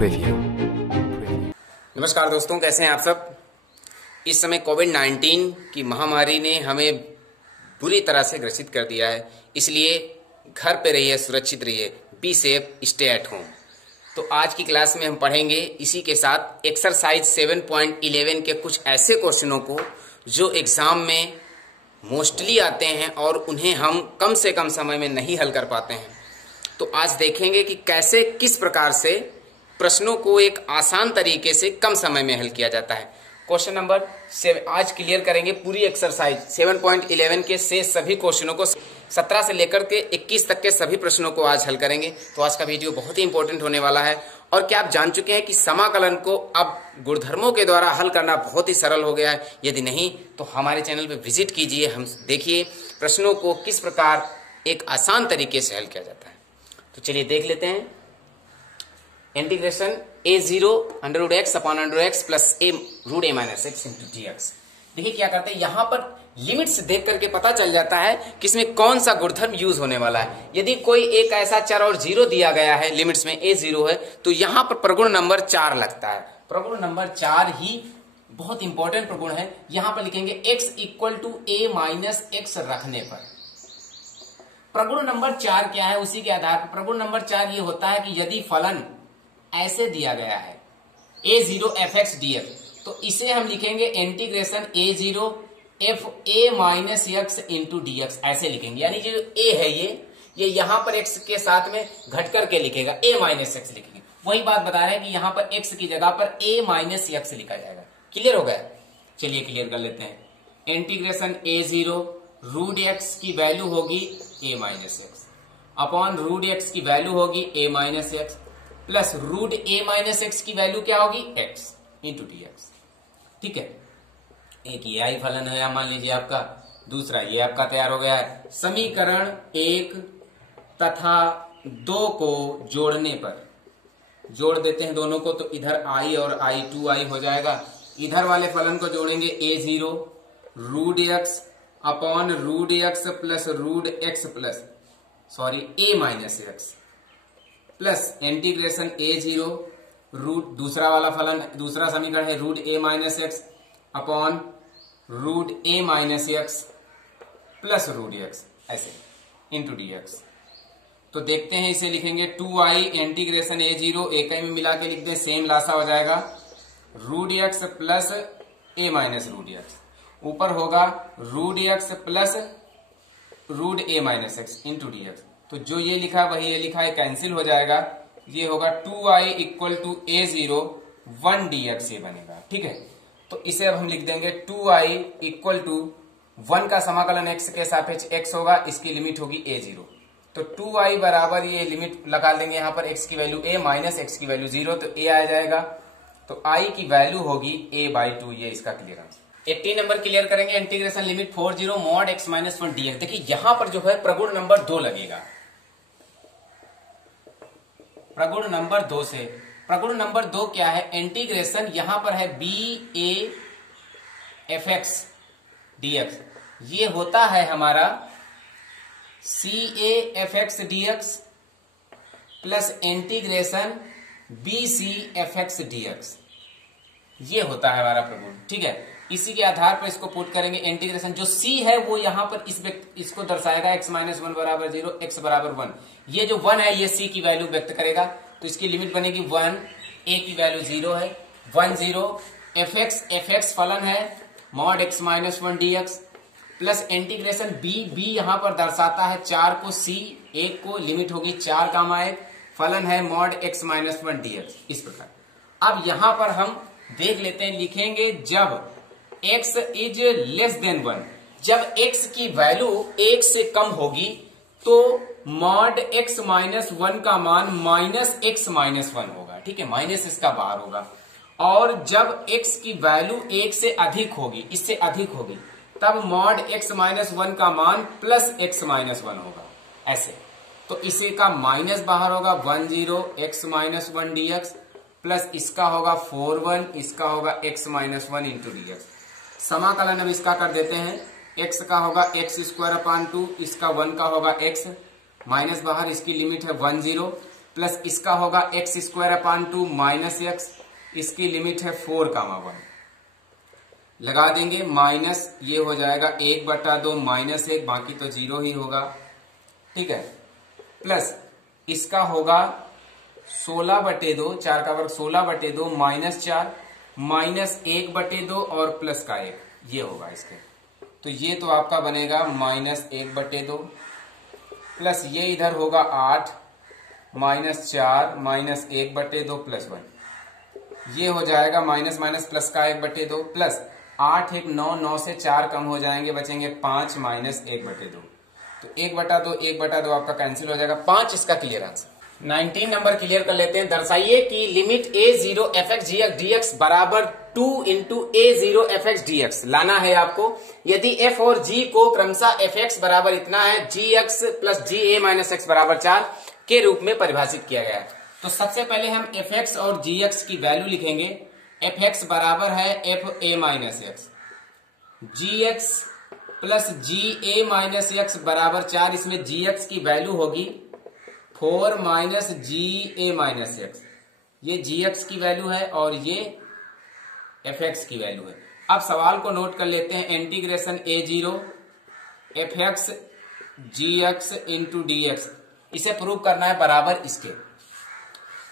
Preview. नमस्कार दोस्तों, कैसे हैं आप सब। इस समय कोविड-19 की महामारी ने हमें बुरी तरह से ग्रसित कर दिया है, इसलिए घर पे रहिए, सुरक्षित रहिए, be safe, stay at home. तो आज की क्लास में हम पढ़ेंगे इसी के साथ एक्सरसाइज 7.11 के कुछ ऐसे क्वेश्चनों को जो एग्जाम में मोस्टली आते हैं और उन्हें हम कम से कम समय में नहीं हल कर पाते हैं। तो आज देखेंगे कि कैसे किस प्रकार से प्रश्नों को एक आसान तरीके से कम समय में हल किया जाता है। क्वेश्चन नंबर 7 आज क्लियर करेंगे। पूरी एक्सरसाइज 7.11 के से सभी क्वेश्चनों को 17 से लेकर के 21 तक के सभी प्रश्नों को आज हल करेंगे। तो आज का वीडियो बहुत ही इंपॉर्टेंट होने वाला है। और क्या आप जान चुके हैं कि समाकलन को अब गुणधर्मों के द्वारा हल करना बहुत ही सरल हो गया है। यदि नहीं तो हमारे चैनल पर विजिट कीजिए, हम देखिए प्रश्नों को किस प्रकार एक आसान तरीके से हल किया जाता है। तो चलिए देख लेते हैं। Integration a0√x/√x plus a√a-x into dx। देखिए क्या करते हैं, यहां पर लिमिट्स देख करके पता चल जाता है कि इसमें कौन सा गुणधर्म यूज होने वाला है। यदि कोई एक ऐसा चर और 0 दिया गया है, लिमिट्स में a0 है, तो यहां पर प्रगुण नंबर 4 लगता है। प्रगुण नंबर 4 ही बहुत इंपॉर्टेंट प्रगुण है। यहां पर लिखेंगे x = a-x रखने पर प्रगुण नंबर 4 क्या है, उसी के आधार पर प्रगुण नंबर 4 ये होता है कि यदि फलन ऐसे दिया गया है a0 fx df, तो इसे हम लिखेंगे integration a0 f(a-x) into dx, ऐसे लिखेंगे। यानी जो a है ये यहां पर x के साथ में घट करके लिखेगा, a-x लिखेंगे। वही बात बता रहे हैं कि यहां पर x की जगह पर a-x लिखा जाएगा। क्लियर हो गया। चलिए क्लियर कर लेते हैं। इंटीग्रेशन a0√x की वैल्यू होगी a-x अपॉन √x की वैल्यू होगी a-x प्लस √a-x की वैल्यू क्या होगी x इंटू dx। ठीक है, एक ये आई फलन है मान लीजिए आपका, दूसरा ये आपका तैयार हो गया है। समीकरण 1 तथा 2 को जोड़ने पर जोड़ देते हैं दोनों को, तो इधर i और i2i हो जाएगा। इधर वाले फलन को जोड़ेंगे a0√x upon √x plus √x plus a-x plus integration a0 दूसरा वाला फलन, दूसरा समीकरण है √a-x upon √a-x plus √x ऐसे इंटू dx। तो देखते हैं, इसे लिखेंगे 2i इंटीग्रेशन a0 एक में मिला के लिख दें, सेम लासा हो जाएगा √x प्लस a-√x, ऊपर होगा √x plus √a-x into dx। तो जो ये लिखा वही ये लिखा है, कैंसिल हो जाएगा। ये होगा 2i = a0 1 dx ये बनेगा। ठीक है, तो इसे अब हम लिख देंगे 2i = 1 का समाकलन x के सापेक्ष x होगा, इसकी लिमिट होगी a0। तो 2i बराबर ये लिमिट लगा देंगे यहाँ पर, x की वैल्यू a-x की वैल्यू 0, तो a आ जाएगा। तो i की वैल्यू होगी a/2। ये इसका क्लियर आंसर। 80 नंबर क्लियर करेंगे। Integration limit 40 mod x-1 dx। देखिए यहां पर जो है प्रगुण नंबर 2 लगेगा। प्रगुण नंबर 2 से प्रगुण नंबर 2 क्या है, इंटीग्रेशन यहां पर है b(a) fx dx, ये होता है हमारा c(a) fx dx plus integration b(c) fx dx, ये होता है हमारा प्रगुण। ठीक है, इसी के आधार पर इसको पुट करेंगे। इंटीग्रेशन जो c है वो यहां पर इसको दर्शाएगा x-1 बराबर 0, x बराबर 1। ये जो 1 है ये c की वैल्यू व्यक्त करेगा, तो इसकी लिमिट बनेगी 1, a की वैल्यू 0 है, 1 0 fx फलन है mod x-1 dx plus integration b यहां पर दर्शाता है 4 को, c 1 को, लिमिट होगी 4 का 1, फलन है mod x-1 dx। इस प्रकार अब यहां पर हम देख लेते हैं, लिखेंगे जब x > 1, जब x की वैल्यू 1 से कम होगी तो mod x-1 का मान -x-1 होगा। ठीक है, माइनस इसका बाहर होगा। और जब x की वैल्यू 1 से अधिक होगी, इससे अधिक होगी, तब mod x-1 का मान +x-1 होगा, ऐसे। तो इसी का माइनस बाहर होगा, 1 0 x-1 dx प्लस इसका होगा 4 1, इसका होगा x-1 इंटू dx। समाकलन अब इसका कर देते हैं, x का होगा x² / 2, इसका 1 का होगा x, माइनस बाहर, इसकी लिमिट है 1 0 प्लस इसका होगा x square upon 2 minus x, इसकी लिमिट है 4, 1 लगा देंगे, माइनस ये हो जाएगा 1/2 माइनस 1, बाकी तो 0 ही होगा, ठीक है। प्लस इसका होगा 16/2, 4 का वर्ग 16/2 माइनस 4 माइनस 1/2 और प्लस का 1, ये होगा इसके। तो ये तो आपका बनेगा माइनस 1/2 प्लस ये इधर होगा 8 माइनस 4 माइनस 1/2 प्लस 1, ये हो जाएगा माइनस माइनस प्लस का 1/2 प्लस 8 1 9, 9 से 4 कम हो जाएंगे, बचेंगे 5 माइनस 1/2। तो 1/2 आपका कैंसिल हो जाएगा, 5 इसका क्लियर आंसर। 19 नंबर क्लियर कर लेते हैं। दर्शाइए कि लिमिट a0 fx dx बराबर 2 इंटू a0 fx dx लाना है आपको। यदि f और g को क्रमशः fx बराबर इतना है, gx plus ga minus x बराबर 4 के रूप में परिभाषित किया गया है। तो सबसे पहले हम fx और gx की वैल्यू लिखेंगे। fx बराबर है fa minus x, gx plus ga minus x बराबर 4, इसमें gx की वैल्यू होगी 4 माइनस ga माइनस x, ये gx की वैल्यू है और ये fx की वैल्यू है। अब सवाल को नोट कर लेते हैं, integration a0 fx gx into dx, इसे प्रूव करना है बराबर इसके।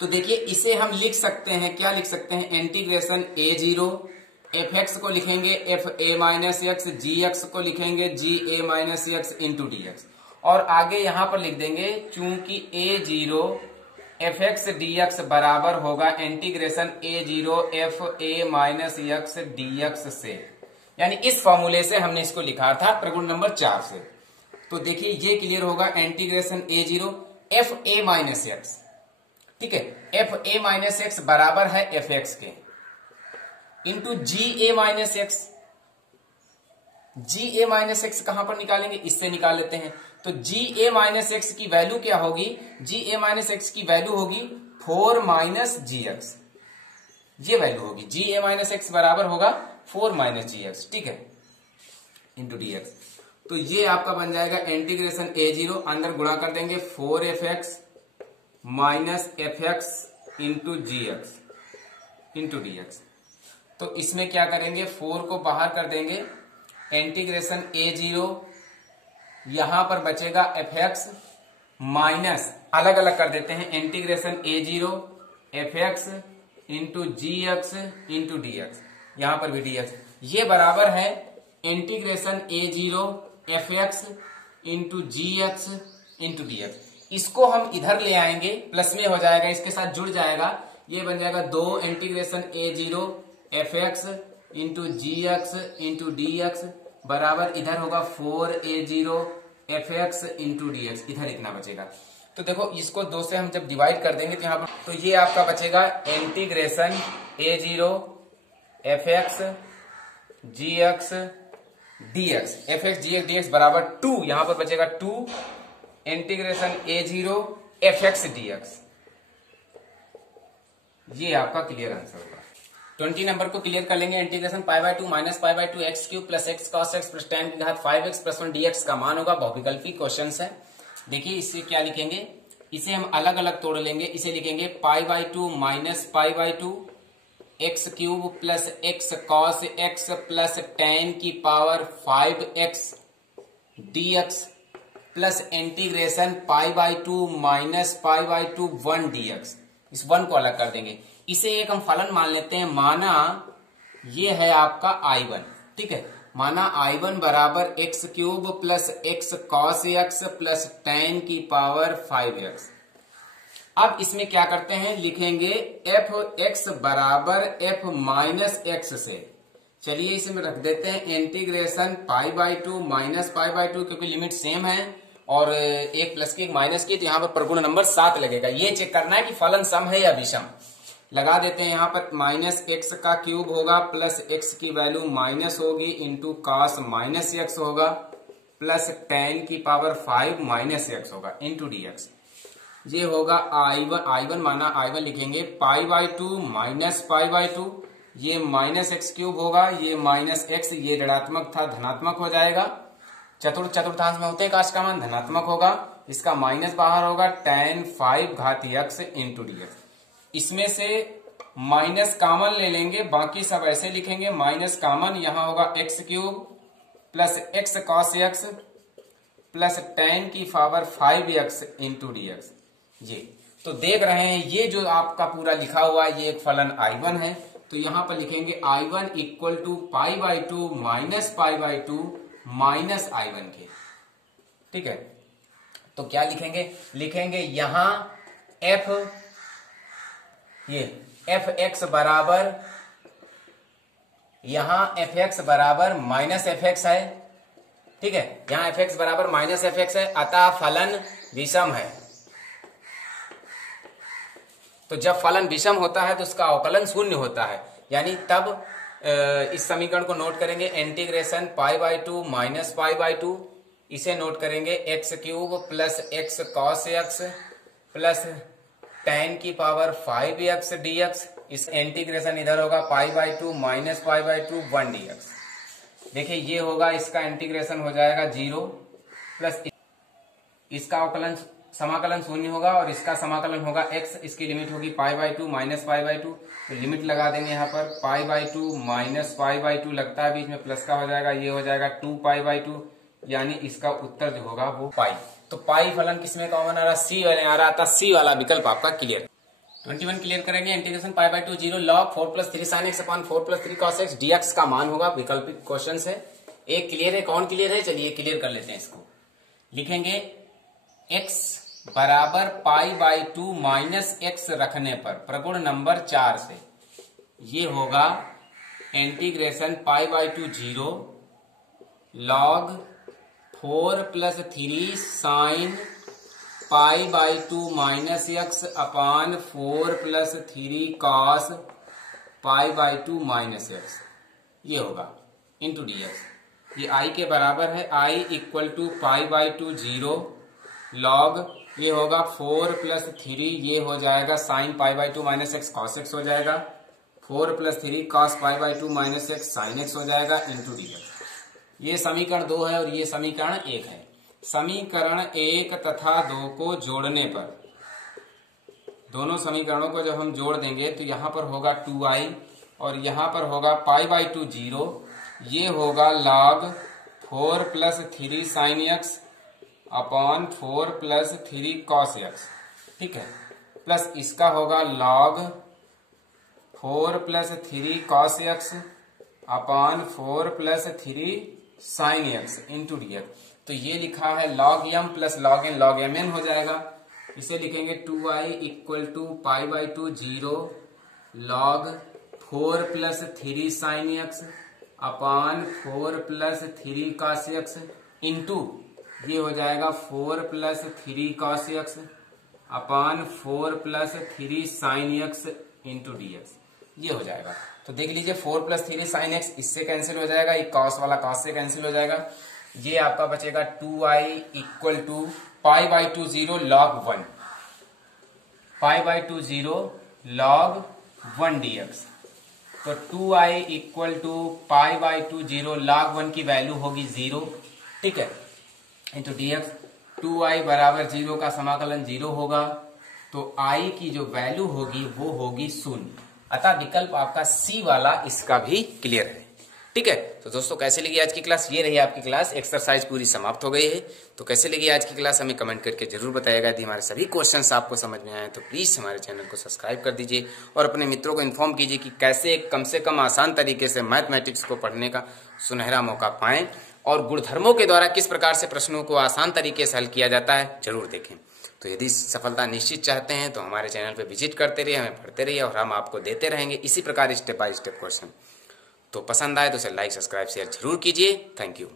तो देखिए इसे हम लिख सकते हैं, क्या लिख सकते हैं, इंटीग्रेशन a0 fx को लिखेंगे fa माइनस x, gx को लिखेंगे ga minus x into dx, और आगे यहां पर लिख देंगे चूंकि a0 fx dx बराबर होगा integration a0 fa minus x dx से, यानी इस फॉर्मूले से हमने इसको लिखा था प्रगुण नंबर 4 से। तो देखिए ये क्लियर होगा, integration a0 fa minus x, ठीक है, fa माइनस x बराबर है fx के into ga minus x। ga minus x कहां पर निकालेंगे, इससे निकाल लेते हैं। तो ga माइनस x की वैल्यू क्या होगी, ga माइनस x की वैल्यू होगी 4 माइनस gx, ये वैल्यू होगी ga माइनस x बराबर होगा 4 माइनस gx, ठीक है, इंटू dx। तो ये आपका बन जाएगा इंटीग्रेशन a0, अंदर गुणा कर देंगे 4fx minus fx into gx into dx। तो इसमें क्या करेंगे, 4 को बाहर कर देंगे, इंटीग्रेशन a0, यहां पर बचेगा fx माइनस, अलग अलग कर देते हैं, integration a0 fx into gx into dx, यहां पर भी dx, ये बराबर है integration a0 fx into gx into dx। इसको हम इधर ले आएंगे, प्लस में हो जाएगा, इसके साथ जुड़ जाएगा, ये बन जाएगा 2 integration a0 fx into gx into dx बराबर इधर होगा 4a0 fx इंटू dx, इधर इतना बचेगा। तो देखो इसको 2 से हम जब डिवाइड कर देंगे तो यहाँ पर, तो ये आपका बचेगा integration a0 fx gx dx, fx gx dx बराबर 2, यहां पर बचेगा 2 इंटीग्रेशन a0 fx dx, ये आपका क्लियर आंसर होगा। 20 नंबर को क्लियर कर लेंगे। Integration π/2 minus π/2 x cube plus x cos x plus tan की घात 5x प्लस 1 dx का मान होगा। बहुविकल्पी क्वेश्चन है। देखिए इससे क्या लिखेंगे, इसे हम अलग अलग तोड़ लेंगे। इसे लिखेंगे π/2 minus π/2 x cube plus x cos x plus tan की power 5x dx plus integration π/2 minus π/2 1 dx, इस 1 को अलग कर देंगे। इसे एक हम फलन मान लेते हैं, माना ये है आपका I1, ठीक है, माना I1 बराबर x cube plus x cos x plus tan की पावर 5x। अब इसमें क्या करते हैं, लिखेंगे fx बराबर f माइनस x से, चलिए इसे में रख देते हैं इंटीग्रेशन π/2 माइनस π/2, क्योंकि लिमिट सेम है और एक प्लस की एक माइनस की, तो यहाँ पर प्रगुण नंबर 7 लगेगा। ये चेक करना है कि फलन सम है या विषम। लगा देते हैं, यहाँ पर माइनस एक्स का क्यूब होगा प्लस एक्स की वैल्यू माइनस होगी इंटू कॉस माइनस एक्स होगा प्लस tan की पावर 5 माइनस एक्स होगा इंटू dx। ये होगा I1 माना I1 लिखेंगे π/2 माइनस π/2, ये माइनस एक्स क्यूब होगा, ये माइनस एक्स, ये ऋणात्मक था धनात्मक हो जाएगा। चतुर्थांश में होते हैं का मान धनात्मक होगा इसका माइनस बाहर होगा tan 5 घात x इंटू dx। इसमें से माइनस कॉमन ले लेंगे, बाकी सब ऐसे लिखेंगे। माइनस कॉमन यहां होगा x cube plus x cos x plus tan की पावर 5x इंटू dx। ये तो देख रहे हैं, ये जो आपका पूरा लिखा हुआ है ये एक फलन I1 है। तो यहां पर लिखेंगे I1 equal to π/2 minus π/2 minus I1 के। ठीक है, तो क्या लिखेंगे? लिखेंगे यहां fx बराबर, यहां fx बराबर माइनस fx है। ठीक है, यहां fx बराबर माइनस fx है, अतः फलन विषम है। तो जब फलन विषम होता है तो उसका अवकलन शून्य होता है, यानी तब इस समीकरण को नोट करेंगे इंटीग्रेशन π/2 माइनस π/2, इसे नोट करेंगे x cube plus x cos x plus tan की पावर 5x dx। इस इंटीग्रेशन इधर होगा π/2 माइनस π/2 1 dx। देखिए ये होगा, इसका इंटीग्रेशन हो जाएगा 0 प्लस इसका अवकलन समाकलन शून्य होगा और इसका समाकलन होगा x, इसकी लिमिट होगी π/2 माइनस π/2। तो लिमिट लगा देंगे यहाँ पर π/2 माइनस π/2 लगता है बीच में प्लस का हो जाएगा, ये हो जाएगा 2π/2, यानी इसका उत्तर जो होगा वो पाई। तो पाई फलन किसमें कॉमन आ रहा? सी आ रहा था, सी वाला विकल्प आपका क्लियर। 21 क्लियर करेंगे। Integration π/2 0 log 4 plus 3 sin x upon 4 plus 3 cos x dx का मान होगा। वैकल्पिक क्वेश्चन है। एक क्लियर है, कौन क्लियर है? चलिए क्लियर कर लेते हैं इसको। लिखेंगे x बराबर π/2 माइनस x रखने पर प्रगुण नंबर 4 से ये होगा integration π/2 0 log 4 plus 3 sine π/2 minus x upon 4 plus 3 cos π/2 minus x, ये होगा इंटू dx। ये i के बराबर है, i इक्वल टू π/2 0 log ये होगा 4 प्लस 3, ये हो जाएगा sine π/2 minus x cos x हो जाएगा, 4 plus 3 cos π/2 minus x sine x हो जाएगा इंटू dx। ये समीकरण 2 है और ये समीकरण 1 है। समीकरण 1 तथा 2 को जोड़ने पर, दोनों समीकरणों को जब हम जोड़ देंगे तो यहां पर होगा 2i और यहां पर होगा π/2 0, ये होगा log 4 plus 3 sine x upon 4 plus 3 cos x। ठीक है, प्लस इसका होगा log 4 plus 3 cos x upon 4 plus 3 sine x into dx। तो ये लिखा है log m plus log n, log mn हो जाएगा। इसे लिखेंगे 2i equal to π/2 0 log 4 plus 3 sine x upon 4 plus 3 cos x into ये हो जाएगा 4 plus 3 cos x upon 4 plus 3 sine x into dx, ये हो जाएगा। तो देख लीजिए 4 प्लस 3 साइन x इससे कैंसिल हो जाएगा, ये cos वाला cos से कैंसिल हो जाएगा। ये आपका बचेगा 2i equal to π/2 0 log 1, π/2 0 log 1 dx। तो 2i इक्वल टू π/2 0 log 1 की वैल्यू होगी 0। ठीक है, इंटू dx। 2i बराबर 0 का समाकलन 0 होगा, तो i की जो वैल्यू होगी वो होगी 0। अतः विकल्प आपका सी वाला इसका भी क्लियर है। ठीक है, तो दोस्तों कैसे लगी आज की क्लास? ये रही आपकी क्लास, एक्सरसाइज पूरी समाप्त हो गई है। तो कैसे लगी आज की क्लास हमें कमेंट करके जरूर बताइएगा। यदि हमारे सभी क्वेश्चंस आपको समझ में आए तो प्लीज हमारे चैनल को सब्सक्राइब कर दीजिए और अपने मित्रों को इन्फॉर्म कीजिए कि कैसे कम से कम आसान तरीके से मैथमेटिक्स को पढ़ने का सुनहरा मौका पाएं और गुणधर्मों के द्वारा किस प्रकार से प्रश्नों को आसान तरीके से हल किया जाता है जरूर देखें। तो यदि सफलता निश्चित चाहते हैं तो हमारे चैनल पर विजिट करते रहिए, हमें पढ़ते रहिए और हम आपको देते रहेंगे इसी प्रकार स्टेप बाय स्टेप क्वेश्चन। तो पसंद आए तो इसे लाइक सब्सक्राइब शेयर जरूर कीजिए। Thank you.